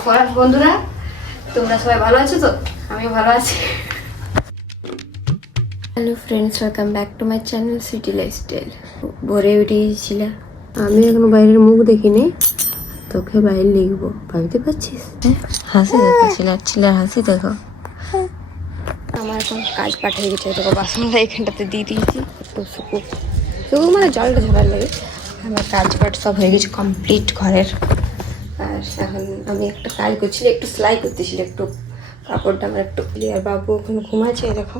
আমার বন্ধুরা, তোমরা সবাই ভালো আছো তো? আমিও ভালো আছি। Hello friends, welcome back to my channel city lifestyle. ভোরে উঠে গেছিল, আমি এখনো বাইরের মুখ দেখিনি, তোকে বাইরে লিখবো, ভাবতে পারছিস? হাসি দেখো, চিলার হাসি দেখো। আমার এখন কাজ পাঠিয়ে গেছে, দেখো বাসনটা এখানটাতে দিয়ে দিয়েছি, একটু শুকুক মানে জলটা ঝরার লাগে। আমার কাজ পাট সব হয়ে গেছে কমপ্লিট ঘরের। আর এখন আমি একটা কাজ করছিলাম, একটু সেলাই করতেছিল, একটু কাপড়টা আমার একটু ক্লিয়ার। বাবু এখন ঘুমাচ্ছে দেখো,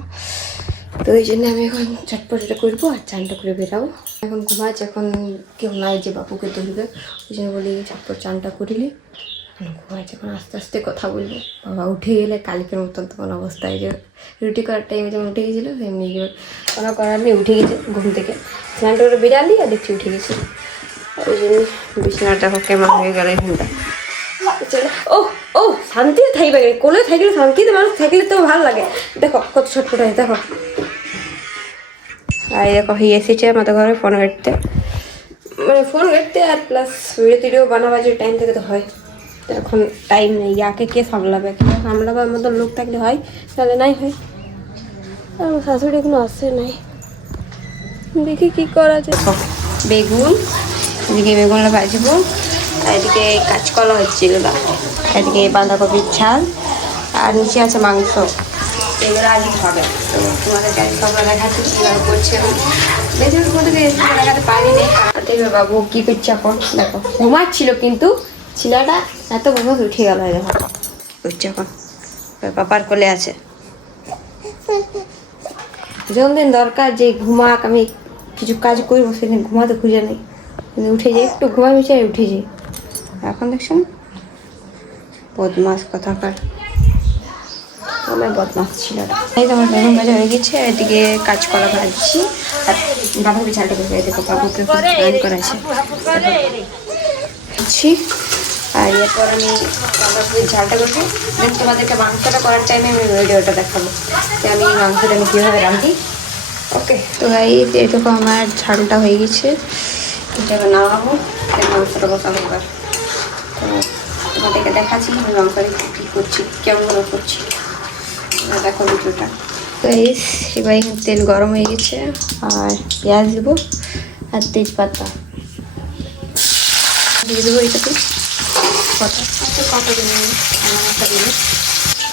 তো ওই জন্য আমি এখন চটপট এটা করবো আর চানটা করে বেরাবো। এখন ঘুমাচ্ছে, এখন কেউ নাই যে বাবুকে ধরবে, ওই জন্য বলি চটপট চানটা করিলি। এখন ঘুমাচ্ছে, এখন আস্তে আস্তে কথা বলবো। বাবা উঠে গেলে কালকের মতন তখন অবস্থায়, যে রুটি করার টাইমে যেমন উঠে গেছিলো সেমনি কোনো করার নেই, উঠে গেছে ঘুম থেকে। স্নানটা করে বেরালি আর দেখছি উঠে গেছি, ওই জন্য বিছানাটা কেমন হয়ে গেল এখানটা। ও ও শান্তিতে থাকবে, কোলে থাকলে শান্তিতে মানুষ থাকলে তো ভালো লাগে। দেখো কত ছটফট হয়, দেখো। আর দেখো এসেছে আমাদের ঘরে ফোন ঘাটতে, মানে ফোন ঘাটতে আর প্লাস ভিডিও টিডিও বানাবার যে টাইম থেকে তো হয়, এখন টাইম নেই। ইয়াকে কে সামলাবে, কে সামলাবার মতো লোক থাকলে হয়, তাহলে নাই হয়। আর আমার শাশুড়ি এখনো আসে নাই, দেখি কি করা যায়। বেগুন, এদিকে বেগুনটা ভাজবো, আর এদিকে কাঁচকলা হচ্ছিল, এদিকে বাঁধাকপির ঝাল, আর নিচে আছে মাংস। এগুলো আজই খাবে, তো তোমাদের কাছে সব দেখাচ্ছি কীভাবে করছে। আমি বেশি মধ্যে দেখাতে পারিনি। দেখবে বাবু কী করছে এখন, দেখো ঘুমাচ্ছিল কিন্তু ছেলেটা এত ঘুমোস উঠে গেল, দেখো করছে এখন, পাপার কোলে আছে। যতদিন দরকার যে ঘুমাক, আমি কিছু কাজ করবো, সেদিন ঘুমাতে খুঁজে নেই, কিন্তু উঠে যাই, একটু ঘুমাবি চাই উঠে যাই। এখন দেখছেন বদমাস কথাকার, আমার বদমাস ছিল। এই তো আমার বেগুন ভাজা হয়ে গেছে, এদিকে কাঁচকলা ভাজছি আর বাঁধাকপি ঝালটা করবো। দেখো বাবুকে রান করাছে আর এরপর আমি বাঁধাকপির ঝালটা করবো। দেন তোমাদেরকে মাংসটা করার টাইমে আমি ভিডিওটা দেখাবো যে আমি মাংসটা আমি কীভাবে রাঁধি। ওকে, তো এই দেখো আমার ঝালটা হয়ে গেছে, এটা এবার নামাবো, মাংসটা বসাবো এবার। তো তোমাদেরকে দেখাচ্ছি আমি মাংসটা কী করছি, কেমন করে করছি, দেখো ভিডিওটা। তো এবার এখানে তেল গরম হয়ে গেছে, আর পেঁয়াজ দেবো আর তেজপাতা দিয়ে দেবো এটাতে, কত দিন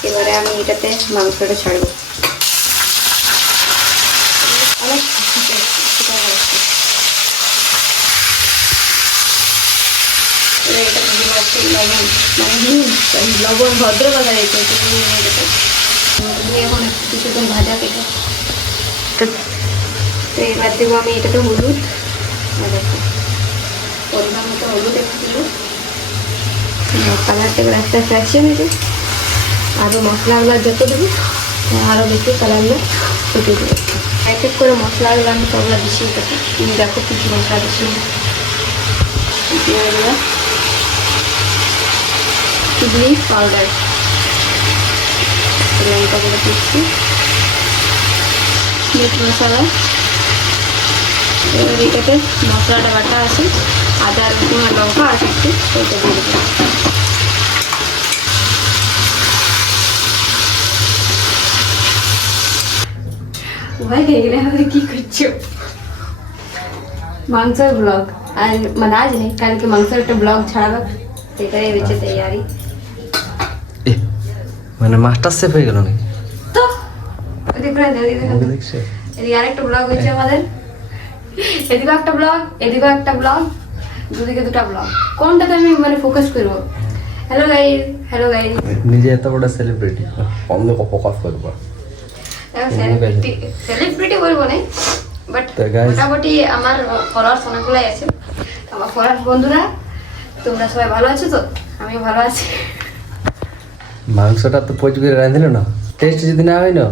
এবারে আমি এটাতে মাংসটা ছাড়বো। লবণ ভদ্র কথা রেখে এখন কিছুক্ষণ ভাজা পেটে। তো এবার দেবো আমি এটাতে হলুদ, পরিমাণ মতো হলুদ একটু দেবো, কালারটা এবার আস্তে আস্তে আসছে নেবে। আরও মশলাগুলো যত দেবো আরও বেশি কালারগুলো ফুটে দেবো। এক এক করে মশলাগুলো আমি সবগুলো বেশি দেবো, তুমি দেখো কিছু মশলা বেশি চিলি পাউডার, লঙ্কাগুলো দিচ্ছি, মিট মশলা। এবার এটাতে মশলাটা বাটা আছে, আদা রসুন আর লঙ্কা আছে একটু, ওইটা দিয়ে দেবো। ভাই এগুলো আমাদের কী করছো? মাংসের ব্লগ, আর মানে আজ নেই, কালকে মাংসের একটা ব্লগ ছাড়াবে, সেটাই হচ্ছে তৈরি। মানে মাস্টার শেফ হয়ে গেল নাকি? তো এদিকে আরেকটা ব্লগ হচ্ছে আমাদের, এদিকে একটা ব্লগ, এদিকে একটা ব্লগ, দুদিকে দুটা ব্লগ, কোনটাতে আমি মানে ফোকাস করবো? হ্যালো গাইস, হ্যালো গাইস, নিজে এত বড় সেলিব্রিটি অন্য ফোকাস করবো, সেলিব্রিটি বলবো না, বাট মোটামুটি আমার ফলোয়ার্স অনেকগুলাই আছে। আমার ফলোয়ার্স বন্ধুরা, তোমরা সবাই ভালো আছো তো? আমিও ভালো আছি। মাংসটা তো পোচ করে রাঁধিল না, টেস্ট যদি না হয় না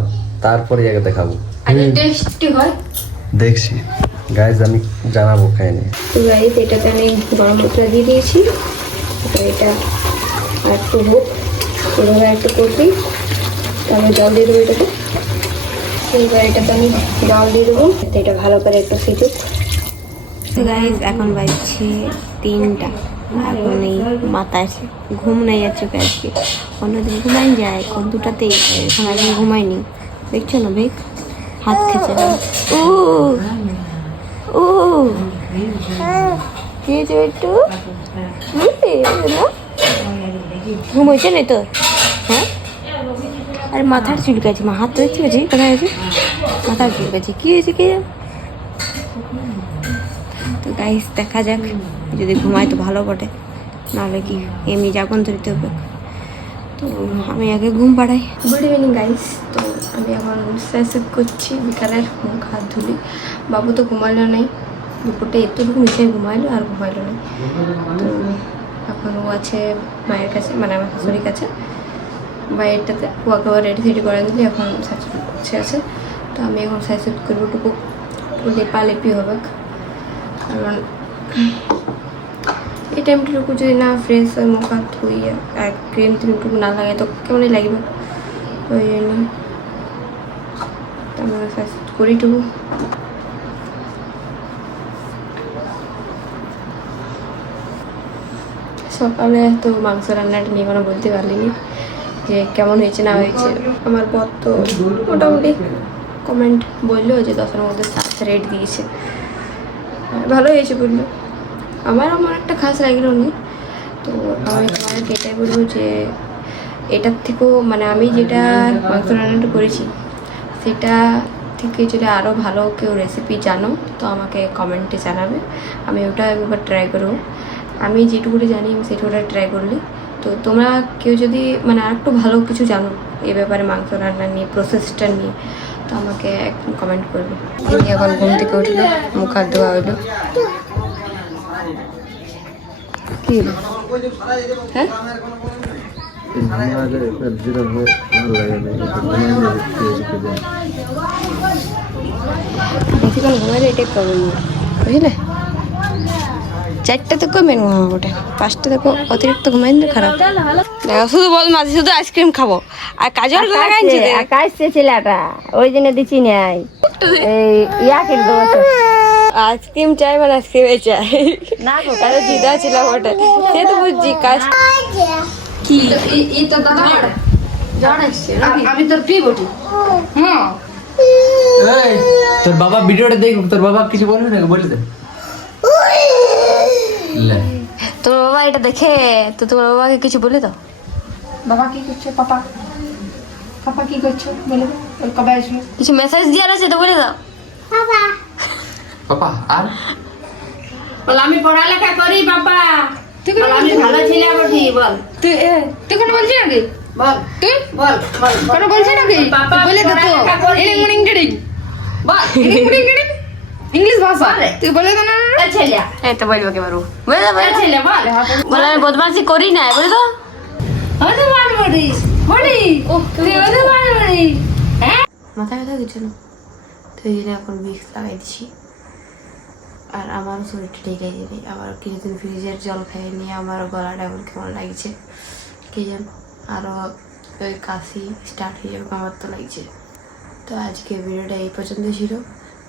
তারপরে আগে দেখাবো। আগে টেস্টি হয় দেখছি গাইজ, আমি জানাবো খাইনি। তো গাইজ এটাতে আমি গরম মশলা দিয়ে দিয়েছি, এটা আর একটু হোক, এভাবে একটু করবি, তারপরে জল দিয়ে দেবো এটাতে। এবার এটাতে আমি জল দিয়ে দেবো, এটা ভালো করে একটু সিজুক। গাইজ এখন বাজছে 3টা, এখন এই মাথায় ঘুম নাই আর চোখে আজকে, অন্যদিন ঘুমাই যায় এখন দুটাতেই, এখন আজকে ঘুমাইনি। দেখছো না বেগ হাত খেছে না। ও ও খেয়েছো একটু, ঘুম হয়েছে না তোর? হ্যাঁ, আরে মাথার চুলকাছে, মা হাত দেখতে পেয়েছি কোথায় আছে, মাথার চুলকাছে, কি হয়েছে কে জানে। তো গাইস দেখা যাক, যদি ঘুমায় তো ভালো বটে, নাহলে কি এমনি জাগন ধরতে হবে। তো আমি আগে ঘুম পাড়াই। গুড ইভিনিং গাইস, তো আমি এখন ফ্রেশ করছি, বিকালের মুখ হাত ধুলি। বাবু তো ঘুমাইলো নেই, দুপুরটা এতটুকু মিশিয়ে ঘুমাইলো আর ঘুমাইলো নেই। তো এখন ও আছে মায়ের কাছে, মানে আমার শাশুড়ির কাছে বাইরেটাতে। ও একেবারে রেডি সেডি করে দিলি, এখন সাজছে আছে। তো আমি এখন সাইজ করবো, টুকু লেপালেপি হবে, কারণ এই টাইমটুকু যদি না ফ্রেশ হয়, মুখ হাত ধুইয়া আর ক্রিম টুকু না লাগাই তো কেমনই লাগবে। ওই জন্য আমরা সাইজ করি টুকু। সকালে তো মাংস রান্নাটা নিয়ে কোনো বলতে পারলিনি যে কেমন হয়েছে না হয়েছে। আমার বর তো মোটামুটি কমেন্ট বললো যে 10-এর মধ্যে 7 রেট দিয়েছে, ভালো হয়েছে বললো। আমার একটা খাস লাগলো নি। তো আমি তোমাদেরকে এটাই বলবো যে এটার থেকেও, মানে আমি যেটা মাংস রান্নাটা করেছি সেটা থেকে যদি আরও ভালো কেউ রেসিপি জানো তো আমাকে কমেন্টে জানাবে, আমি ওটা একবার ট্রাই করবো। আমি যেটুকুটি জানি আমি সেটুকুটা ট্রাই করলি। তো তোমরা কেউ যদি মানে আর একটু ভালো কিছু জানো এ ব্যাপারে, মাংস রান্না নিয়ে, প্রসেসটা নিয়ে, তো আমাকে একদম কমেন্ট করবে। এখন ঘুম থেকে উঠলো, মুখ হাত ধোয়া হইলো। কি হ্যাঁ, বেশিক্ষণ ঘুমাইলে এটাই প্রবলেম, বুঝলে? 4টা তো কমেন ঘুমাবো, ওটা 5টা দেখো অতিরিক্ত ঘুমাই দিলে খারাপ। দেখো শুধু বল মাঝে শুধু আইসক্রিম খাবো আর কাজল লাগাইছে কাজছে ছেলেটা, ওই জন্য দিচ্ছি নাই এই ইয়া কিন্তু আইসক্রিম চাই, মানে আইসক্রিমে চাই না গো, আরে জিদা ছিল ওটা, সে তো বুঝছি কাজ কি। এই তো দাদা জ্বর আসছে, আমি তোর পি বটি। হ্যাঁ তোর বাবা ভিডিওটা দেখ, তোর বাবা কিছু বলবে না, বলে দে। তোর বাবা এটা দেখে তো তোমার বাবাকে কিছু বলে দাও। বাবা কি করছো? পাপা পাপা কি করছো বলে দাও, ওর কবে আসবে? কিছু মেসেজ দেওয়ার আছে তো বলে দাও। পাপা আর বল আমি পড়ালেখা করি বাবা, বল আমি ভালো ছেলে বটি। বল তুই তুই কোনো বলছিস নাকি? বল তুই বল বল কোনো বলছিস নাকি? পাপা বলে দে তো, ইংলিশ ডিডিং বল ইংলিশ ভাষা তুই বলে দে না। ছেলে এই তো বলবো কে পারবো, বলে দে বলে ছেলে বল বলে আমি বদমাশি করি না, বলে দাও। হতে মান বটি বটি ও তুই হতে মান বটি। হ্যাঁ মাথা ব্যথা কিছু না, তো এই জন্য এখন ভিক্স লাগাই দিচ্ছি। আর আমারও শরীরটা ঢেকে যাবে, আবার কিছুদিন ফ্রিজের জল খেয়ে নিয়ে আমার গলাটা এখন কেমন লাগছে কে জানো, আরও ওই কাশি স্টার্ট হয়ে যাবে, আমার তো লাগছে। তো আজকে ভিডিওটা এই পর্যন্ত ছিল।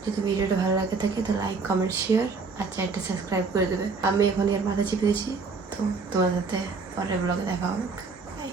যদি ভিডিওটা ভালো লাগে থাকে তো লাইক কমেন্ট শেয়ার আর চ্যানেলটা সাবস্ক্রাইব করে দেবে। আমি এখন এর মাথা চেপে দিয়েছি, তো তোমার সাথে পরের ব্লগে দেখা হবে। বাই।